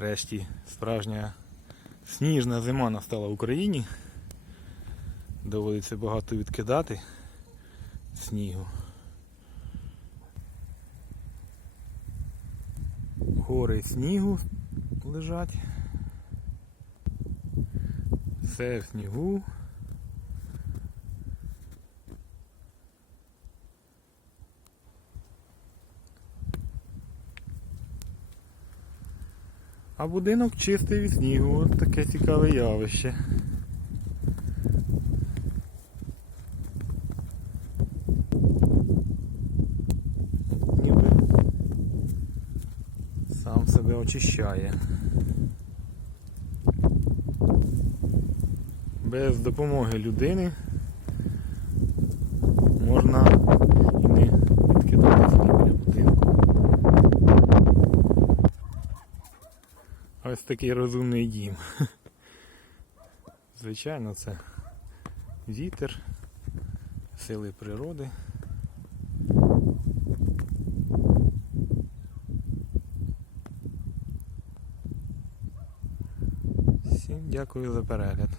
Нарешті справжня сніжна зима настала в Україні. Доводиться багато відкидати снігу. Гори снігу лежать. Все в снігу. А будинок чистий від снігу. Ось таке цікаве явище. Ніби сам себе очищає. Без допомоги людини можна Ось такий розумний дім. Звичайно, це вітер, сили природи. Всім дякую за перегляд.